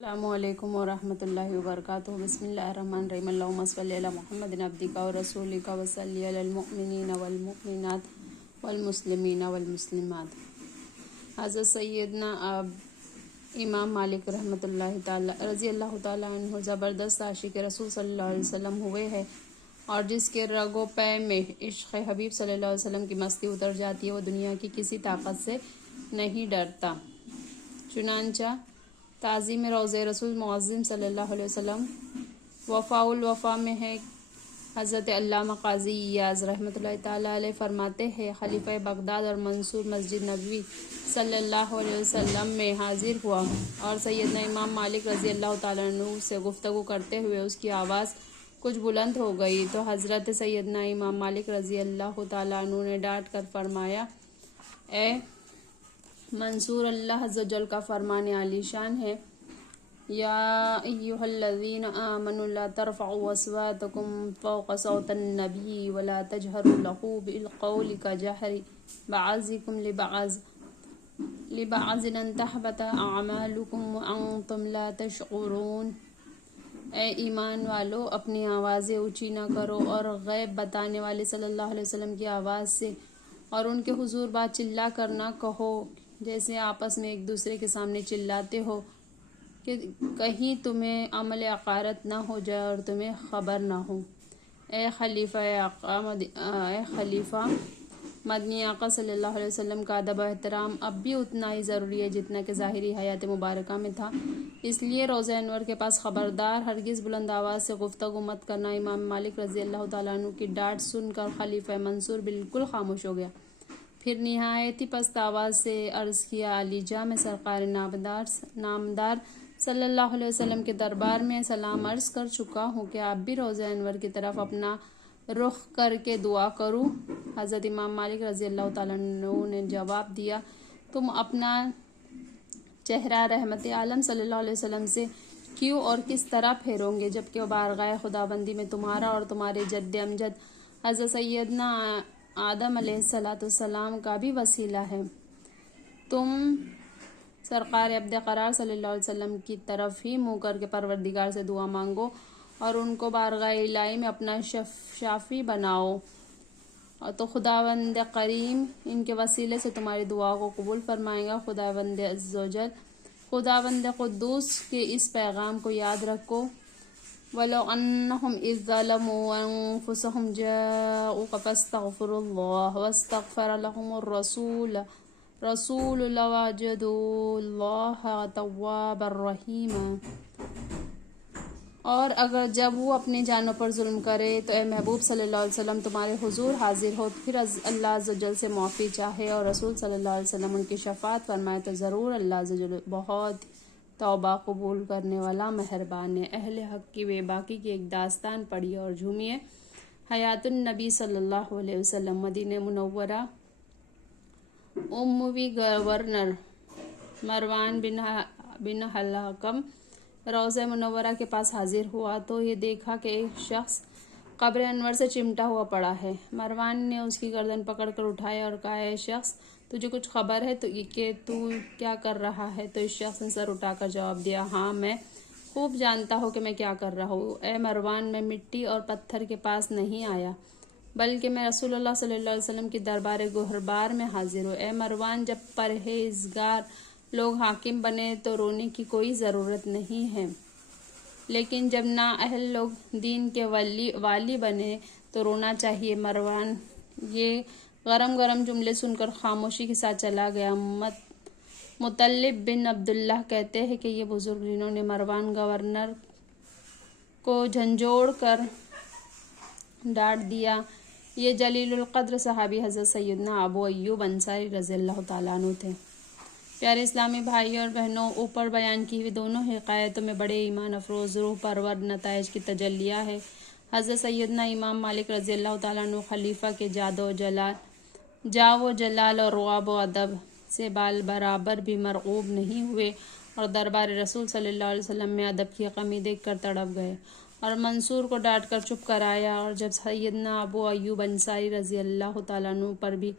السلام علیکم ورحمۃ اللہ وبرکاتہ۔ بسم اللہ الرحمن الرحیم۔ اللہم صلی علی محمد عبدک و رسولک وصلی علی المؤمنین والمؤمنات والمسلمین والمسلمات۔ حضرت سیدنا امام مالک رحمۃ اللہ تعالی رضی اللہ تعالیٰ عنہ زبردست عاشق رسول صلی اللہ علیہ وسلم ہوئے ہیں، اور جس کے رگ و پے میں عشق حبیب صلی اللہ علیہ وسلم کی مستی اتر جاتی ہے وہ دنیا کی کسی طاقت سے نہیں ڈرتا۔ چنانچہ تعظیم روضہ رسول معظم صلی اللہ علیہ وسلم وفاء الوفا میں ہے۔ حضرت علامہ قاضی ایاز رحمۃ اللہ تعالیٰ علیہ فرماتے ہیں، خلیفہ بغداد اور منصور مسجد نبوی صلی اللہ علیہ وسلم میں حاضر ہوا اور سیدنا امام مالک رضی اللہ تعالیٰ عنہ سے گفتگو کرتے ہوئے اس کی آواز کچھ بلند ہو گئی تو حضرت سیدنا امام مالک رضی اللہ تعالیٰ عنہ نے ڈانٹ کر فرمایا، اے منصور، اللہ عز و جل کا فرمان عالی شان ہے، یا ایھا الذین آمنوا لا ترفعوا اصواتکم فوق صوت النبی ولا تجہروا لہ بالقول کجہر بعضکم لبعض ان تحبط اعمالکم وانتم لا تشعرون۔ اے ایمان والو، اپنی آوازیں اونچی نہ کرو اور غیب بتانے والے صلی اللہ علیہ وسلم کی آواز سے اور ان کے حضور بات چلا کر نہ کہو جیسے آپس میں ایک دوسرے کے سامنے چلاتے ہو، کہ کہیں تمہیں عمل عقارت نہ ہو جائے اور تمہیں خبر نہ ہو۔ اے خلیفہ مدنی آقا صلی اللہ علیہ وسلم کا ادب و احترام اب بھی اتنا ہی ضروری ہے جتنا کہ ظاہری حیات مبارکہ میں تھا، اس لیے روضہ انور کے پاس خبردار، ہرگز بلند آواز سے گفتگو مت کرنا۔ امام مالک رضی اللہ تعالیٰ عنہ کی ڈانٹ سن کر خلیفہ منصور بالکل خاموش ہو گیا، پھر نہایت ہی پست آواز سے عرض کیا، علی جاں، میں سرکار نامدار صلی اللہ علیہ وسلم کے دربار میں سلام عرض کر چکا ہوں کہ آپ بھی روضہ انور کی طرف اپنا رخ کر کے دعا کروں۔ حضرت امام مالک رضی اللہ تعالیٰ عنہ نے جواب دیا، تم اپنا چہرہ رحمت عالم صلی اللہ علیہ وسلم سے کیوں اور کس طرح پھیرو گے، جبکہ وہ بارگاہ خداوندی میں تمہارا اور تمہارے جد امجد حضرت سیدنا آدم علیہ السلام کا بھی وسیلہ ہے۔ تم سرکار عبد قرار صلی اللہ علیہ وسلم کی طرف ہی منہ کر کے پروردگار سے دعا مانگو اور ان کو بارگاہ الہی میں اپنا شافی بناؤ، اور تو خداوند کریم ان کے وسیلے سے تمہاری دعا کو قبول فرمائے گا۔ خداوند عز و جل، خداوند قدوس کے اس پیغام کو یاد رکھو، وَلَوْ أَنَّهُمْ إِذْ ظَلَمُوا أَنفُسَهُمْ جَاءُوكَ فَاسْتَغْفِرُوا اللَّهَ وَاسْتَغْفَرَ لَهُمُ الرَّسُولُ لَوَجَدُوا اللَّهَ تَوَّابًا رَحِيمًا۔ اور اگر جب وہ اپنی جانوں پر ظلم کرے تو اے محبوب صلی اللہ علیہ وسلم تمہارے حضور حاضر ہو، پھر اللہ عز و جل سے معافی چاہے اور رسول صلی اللہ علیہ وسلم ان کی شفاعت فرمائے تو ضرور اللہ عز و جل بہت توبہ قبول کرنے والا مہربان ہے۔ اہل حق کی بے باکی کی ایک داستان پڑھی اور جھومیے۔ حیات النبی صلی اللہ علیہ وسلم۔ مدینہ منورہ اموی گورنر مروان بن الحکم روضہ منورہ کے پاس حاضر ہوا تو یہ دیکھا کہ ایک شخص قبر انور سے چمٹا ہوا پڑا ہے۔ مروان نے اس کی گردن پکڑ کر اٹھایا اور کہا، اے شخص، تجھے کچھ خبر ہے کہ تو کیا کر رہا ہے؟ تو اس شخص نے سر اٹھا کر جواب دیا، ہاں، میں خوب جانتا ہوں کہ میں کیا کر رہا ہوں۔ اے مروان، میں مٹی اور پتھر کے پاس نہیں آیا، بلکہ میں رسول اللہ صلی اللہ علیہ وسلم کی دربار گہربار میں حاضر ہوں۔ اے مروان، جب پرہیزگار لوگ حاکم بنے تو رونے کی کوئی ضرورت نہیں ہے، لیکن جب نااہل لوگ دین کے والی بنے تو رونا چاہیے۔ مروان یہ گرم جملے سن کر خاموشی کے ساتھ چلا گیا۔ مطلب بن عبداللہ کہتے ہیں کہ یہ بزرگ جنہوں نے مروان گورنر کو جھنجھوڑ کر ڈانٹ دیا، یہ جلیل القدر صحابی حضرت سیدنا ابو ایوب انصاری رضی اللہ تعالیٰ عنہ تھے۔ پیارے اسلامی بھائی اور بہنوں، اوپر بیان کی ہوئی دونوں حکایتوں میں بڑے ایمان افروز روح پرور نتائج کی تجلیہ ہے۔ حضرت سیدنا امام مالک رضی اللہ تعالیٰ عنہ خلیفہ کے جاو و جلال اور رواب و ادب سے بال برابر بھی مرغوب نہیں ہوئے اور دربار رسول صلی اللہ علیہ وسلم میں ادب کی کمی دیکھ کر تڑپ گئے اور منصور کو ڈانٹ کر چپ کرایا، اور جب سیدنا ابو ایوب انصاری رضی اللہ تعالیٰ عنہ پر بھی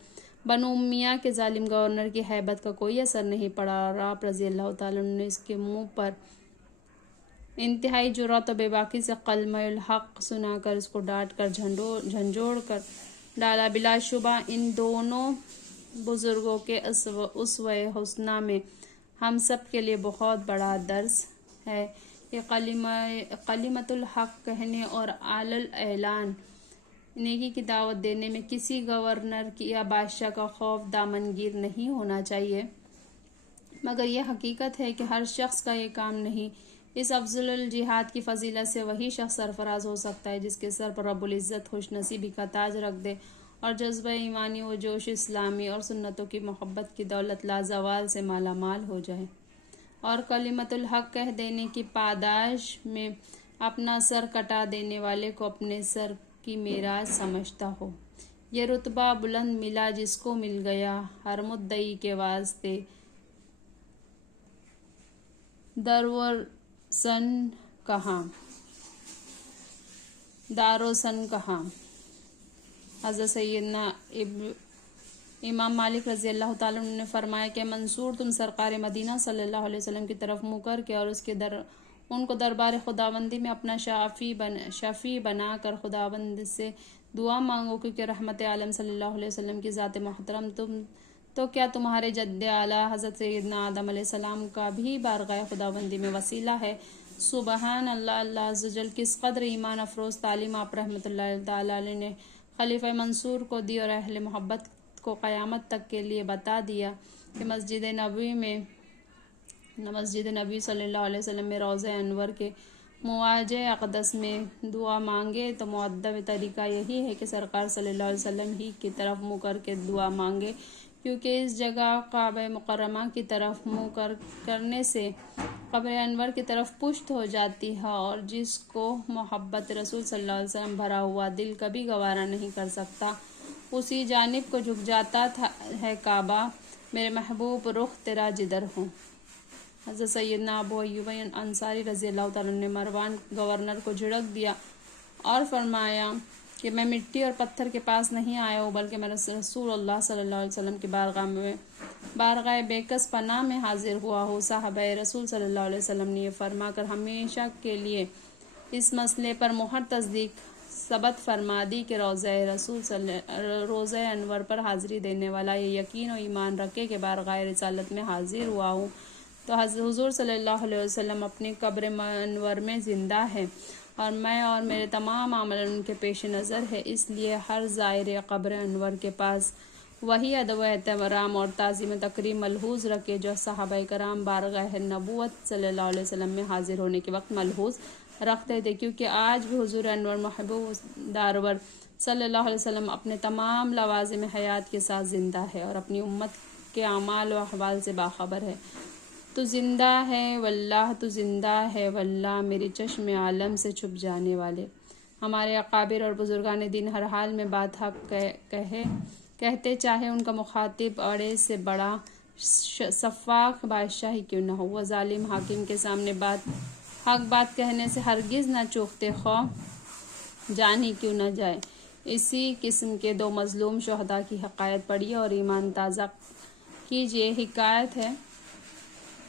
بنو امیہ کے ظالم گورنر کی ہیبت کا کوئی اثر نہیں پڑا اور آپ رضی اللہ تعالیٰ عنہ نے اس کے منہ پر انتہائی جرأت و بے باکی سے کلمہ الحق سنا کر اس کو ڈانٹ کر جھنجھوڑ کر ڈالا۔ بلا شبہ ان دونوں بزرگوں کے اسوہ حسنہ میں ہم سب کے لیے بہت بڑا درس ہے کہ کلمۃ الحق کہنے اور علی الاعلان نیکی کی دعوت دینے میں کسی گورنر یا بادشاہ کا خوف دامنگیر نہیں ہونا چاہیے، مگر یہ حقیقت ہے کہ ہر شخص کا یہ کام نہیں۔ اس افضل الجہاد کی فضیلت سے وہی شخص سرفراز ہو سکتا ہے جس کے سر پر رب العزت خوش نصیبی کا تاج رکھ دے اور جذبہ ایمانی و جوش اسلامی اور سنتوں کی محبت کی دولت لازوال سے مالا مال ہو جائے، اور کلمۃ الحق کہہ دینے کی پاداش میں اپنا سر کٹا دینے والے کو اپنے سر کی میراث سمجھتا ہو۔ یہ رتبہ بلند ملا جس کو مل گیا ہر مدعی کے واسطے داروسن کہاں۔ حضرت سیدنا امام مالک رضی اللہ تعالیٰ عنہ نے فرمایا کہ منصور تم سرکار مدینہ صلی اللہ علیہ وسلم کی طرف منہ کر کے اور ان کو دربار خداوندی میں اپنا شفیع بنا کر خداوند سے دعا مانگو، کیونکہ رحمت عالم صلی اللہ علیہ وسلم کی ذات محترم تو کیا تمہارے جد اعلیٰ حضرت سیدنا آدم علیہ السلام کا بھی بارگاہ خداوندی میں وسیلہ ہے۔ سبحان اللہ، اللہ عز و جل کس قدر ایمان افروز تعلیم آپ رحمۃ اللہ تعالیٰ علیہ نے خلیفہ منصور کو دی اور اہل محبت کو قیامت تک کے لیے بتا دیا کہ مسجد نبی صلی اللہ علیہ وسلم میں روضہ انور کے مواجہ اقدس میں دعا مانگے تو مؤدب طریقہ یہی ہے کہ سرکار صلی اللہ علیہ وسلم ہی کی طرف منہ کر کے دعا مانگے، کیونکہ اس جگہ کعبہ مکرمہ کی طرف منہ کرنے سے قبر انور کی طرف پشت ہو جاتی ہے، اور جس کو محبت رسول صلی اللہ علیہ وسلم بھرا ہوا دل کبھی گوارا نہیں کر سکتا اسی جانب کو جھک جاتا ہے کعبہ، میرے محبوب رخ تیرا جدھر ہو۔ حضرت سیدنا ابو ایوب انصاری رضی اللہ تعالیٰ نے مروان گورنر کو جھڑک دیا اور فرمایا کہ میں مٹی اور پتھر کے پاس نہیں آیا ہوں، بلکہ میں رسول اللہ صلی اللہ علیہ وسلم کی بارگاہ بےکس پناہ میں حاضر ہوا ہوں۔ صحابہ رسول صلی اللہ علیہ وسلم نے یہ فرما کر ہمیشہ کے لیے اس مسئلے پر مہر تصدیق ثبت فرما دی کہ روضہ انور پر حاضری دینے والا یہ یقین و ایمان رکھے کہ بارگاہ رسالت میں حاضر ہوا ہوں تو حضور صلی اللہ علیہ وسلم اپنی قبر انور میں زندہ ہے، اور میں اور میرے تمام عمل ان کے پیش نظر ہے۔ اس لیے ہر زائر قبر انور کے پاس وہی ادب و احترام اور تعظیم و تکریم ملحوظ رکھے جو صحابہ کرام بارگاہ نبوت صلی اللہ علیہ وسلم میں حاضر ہونے کے وقت ملحوظ رکھتے تھے، کیونکہ آج بھی حضور انور محبوب دارور صلی اللہ علیہ وسلم اپنے تمام لوازم حیات کے ساتھ زندہ ہے اور اپنی امت کے اعمال و احوال سے باخبر ہے۔ تو زندہ ہے واللہ، تو زندہ ہے واللہ، میرے چشم عالم سے چھپ جانے والے۔ ہمارے اکابر اور بزرگان دین ہر حال میں بات حق کہتے، چاہے ان کا مخاطب بڑے سے بڑا سفاک بادشاہ ہی کیوں نہ ہو۔ وہ ظالم حاکم کے سامنے حق بات کہنے سے ہرگز نہ چوکتے، خواہ جان ہی کیوں نہ جائے۔ اسی قسم کے دو مظلوم شہداء کی حکایت پڑھیے اور ایمان تازہ کیجیے۔ حکایت ہے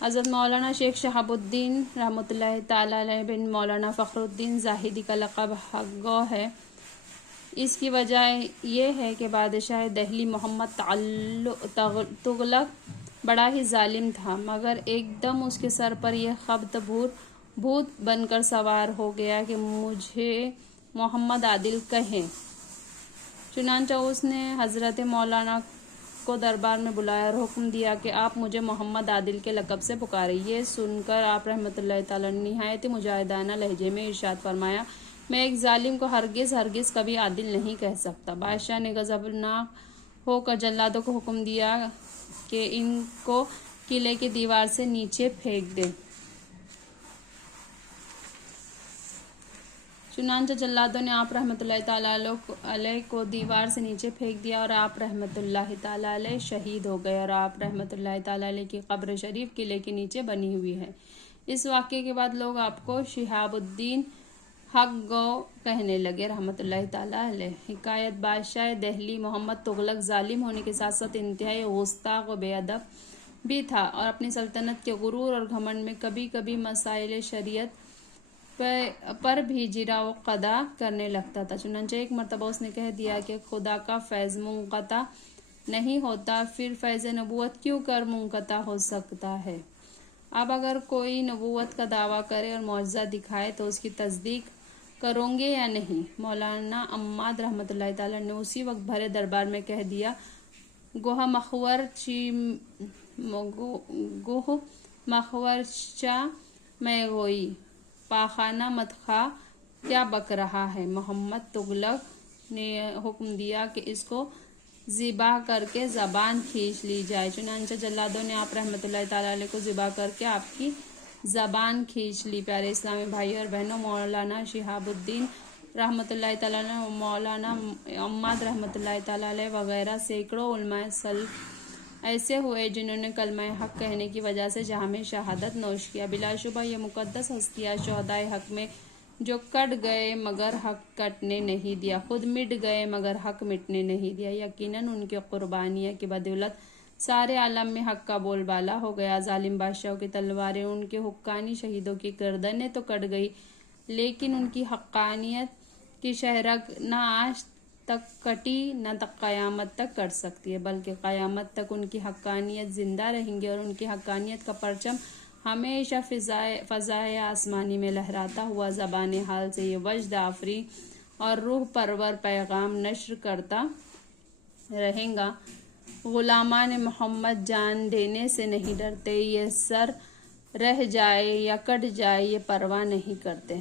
حضرت مولانا شیخ شہاب الدین رحمۃ اللہ تعالی علیہ بن مولانا فخر الدین زاہدی کا لقب حق گو ہے۔ اس کی وجہ یہ ہے کہ بادشاہ دہلی محمد تغلق بڑا ہی ظالم تھا، مگر ایک دم اس کے سر پر یہ خبت بھوت بن کر سوار ہو گیا کہ مجھے محمد عادل کہیں۔ چنانچہ اس نے حضرت مولانا کو دربار میں بلایا اور حکم دیا کہ آپ مجھے محمد عادل کے لقب سے پکاریں۔ یہ سن کر آپ رحمۃ اللہ تعالیٰ نے نہایت مجاہدانہ لہجے میں ارشاد فرمایا، میں ایک ظالم کو ہرگز کبھی عادل نہیں کہہ سکتا۔ بادشاہ نے غضبناک ہو کر جلادوں کو حکم دیا کہ ان کو قلعے کی دیوار سے نیچے پھینک دیں۔ چنانچہ جلادوں نے آپ رحمۃ اللہ تعالیٰ علیہ کو دیوار سے نیچے پھینک دیا اور آپ رحمۃ اللہ تعالیٰ علیہ شہید ہو گئے، اور آپ رحمۃ اللہ تعالیٰ علیہ کی قبر شریف قلعے کے نیچے بنی ہوئی ہے۔ اس واقعے کے بعد لوگ آپ کو شہاب الدین حق گو کہنے لگے رحمۃ اللہ تعالیٰ علیہ۔ حکایت بادشاہ دہلی محمد تغلق ظالم ہونے کے ساتھ ساتھ انتہائی گستاخ و بے ادب بھی تھا، اور اپنی سلطنت کے غرور اور گھمنڈ میں کبھی کبھی مسائل شریعت پر بھی جرا و قدا کرنے لگتا تھا۔ چنانچہ ایک مرتبہ اس نے کہہ دیا کہ خدا کا فیض منقطع نہیں ہوتا، پھر فیض نبوت کیوں کر منقطع ہو سکتا ہے؟ اب اگر کوئی نبوت کا دعویٰ کرے اور معجزہ دکھائے تو اس کی تصدیق کرو گے یا نہیں؟ مولانا عماد رحمۃ اللہ تعالیٰ نے اسی وقت بھرے دربار میں کہہ دیا، گوہ مخور چا میں گوئی پاخانہ مت خواہ، کیا بک رہا ہے؟ محمد تغلق نے حکم دیا کہ اس کو ذبح کر کے زبان کھینچ لی جائے۔ چنانچہ جلادوں نے آپ رحمۃ اللہ تعالیٰ علیہ کو ذبح کر کے آپ کی زبان کھینچ لی۔ پیارے اسلامی بھائی اور بہنوں، مولانا شہاب الدین رحمۃ اللہ تعالیٰ علیہ، مولانا عماد رحمۃ اللہ تعالیٰ علیہ وغیرہ سینکڑوں علماء سلف ایسے ہوئے جنہوں نے کلمہ حق کہنے کی وجہ سے جام شہادت نوش کیا۔ بلا شبہ یہ مقدس ہستیاں شہدائے حق میں جو کٹ گئے مگر حق کٹنے نہیں دیا، خود مٹ گئے مگر حق مٹنے نہیں دیا۔ یقیناً ان کی قربانیوں کی بدولت سارے عالم میں حق کا بول بالا ہو گیا۔ ظالم بادشاہوں کی تلواریں، ان کے حقانی شہیدوں کی گردنیں تو کٹ گئی، لیکن ان کی حقانیت کی شہرگ نہ آج تک کٹی نہ قیامت تک کٹ سکتی ہے، بلکہ قیامت تک ان کی حقانیت زندہ رہیں گی اور ان کی حقانیت کا پرچم ہمیشہ فضائے آسمانی میں لہراتا ہوا زبان حال سے یہ وجد آفریں اور روح پرور پیغام نشر کرتا رہے گا۔ غلامان محمد جان دینے سے نہیں ڈرتے، یہ سر رہ جائے یا کٹ جائے یہ پرواہ نہیں کرتے۔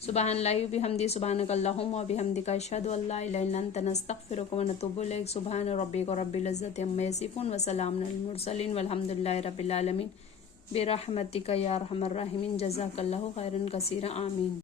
سبحان اللہ و بحمدہ، سبحانک اللہم و بحمدک، اشہد ان لا الہ الا انت، نستغفرک و نتوب الیک۔ سبحان ربک رب العزۃ عما یصفون وسلام علی المرسلین والحمد للہ رب العالمین، برحمتک یا ارحم الراحمین۔ جزاک اللہ خیرا کثیرا، آمین۔